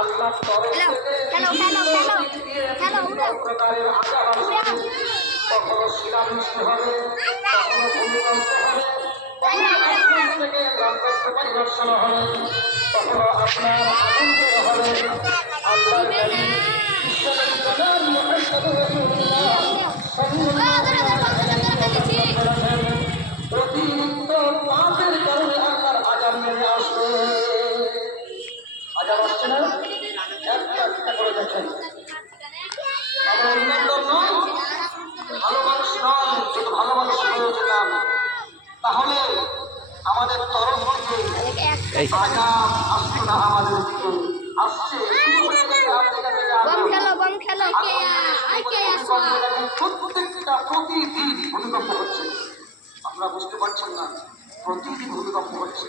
আল্লাহ তরফ থেকে প্রকারের আযাব আসবে। কখনো শিলাবৃষ্টি হবে, কখনো ভূমিকম্প হবে, কখনো আসমান থেকে নক্ষত্র পরিদর্শন হবে, কখনো আপনার আগুন বের হবে। আল্লাহর নবী বিশ্বনবী জনাব মুহাম্মদুর রাসূলুল্লাহ সাল্লাল্লাহু আলাইহি ওয়াসাল্লাম বলেছেন, অতিরিক্ত পাপের কারণে আল্লাহর আযাব নেমে আসবে। আযাব আসছে না? একটা একটা করে দেখেন। আমরা ইমানদার নয়, ভালো মানুষ নয়, যদি ভালো মানুষ হয়ে যেতাম তাহলে আমাদের তরফ থেকে আযাব আসতো না, আমাদের দিকে আসছে। প্রত্যেকটা প্রতিদিন ভূমিকম্প হচ্ছে, আপনারা বুঝতে পারছেন না, প্রতিদিন ভূমিকম্প হচ্ছে।